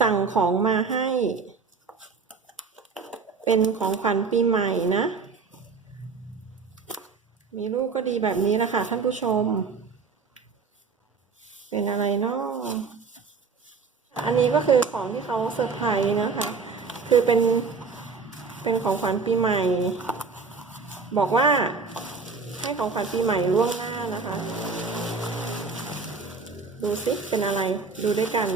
สั่งของมาให้ เป็นของขวัญปีใหม่นะ มีลูกก็ดีแบบนี้แหละค่ะท่านผู้ชม เป็นอะไรเนาะอันนี้ก็คือของที่เขาเซอร์ไพรส์นะคะ คือเป็นเป็นของขวัญปีใหม่ บอกว่าให้ของขวัญปีใหม่ล่วงหน้านะคะ ดูสิเป็นอะไรดูด้วยกัน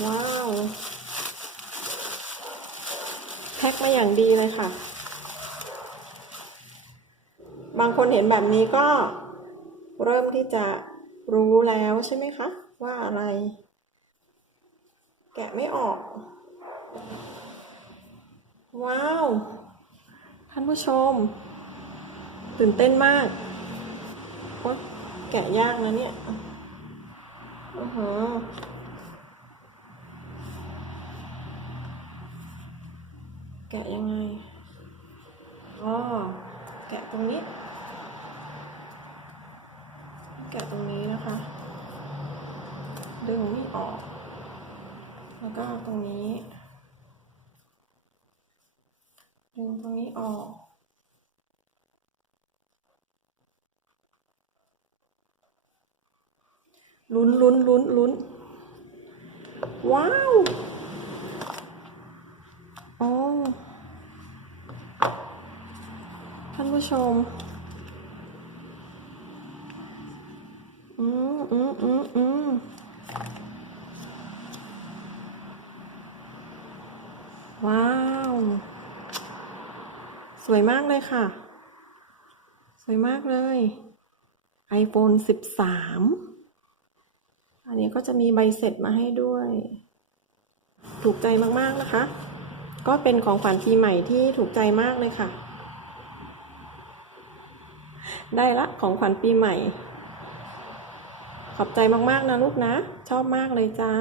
ว้าว แพ็คมาอย่างดีเลยค่ะ บางคนเห็นแบบนี้ก็เริ่มที่จะรู้แล้วใช่ไหมคะ ว่าอะไร แกะไม่ออก ว้าว ท่านผู้ชม ตื่นเต้นมากโอ๊ยแกะยากนะเนี่ยอือหือ แกะยังไง อ๋อ แกะตรงนี้ แกะตรงนี้นะคะ ดึงนี่ออก แล้วก็ตรงนี้ ดึงตรงนี้ออก ลุ้นลุ้นลุ้นลุ้นว้าว อ๋อ ท่าน ผู้ชม อืมอืมอืมอืมว้าว สวยมากเลยค่ะ สวยมากเลย iPhone 13 อันนี้ก็จะมีใบเสร็จมาให้ด้วย ถูกใจมาก ๆ นะคะ ก็เป็นของขวัญปีใหม่ที่ถูกใจมากเลยค่ะ ได้ละของขวัญปีใหม่ ขอบใจมากๆนะลูกนะ ชอบมากเลยจ้า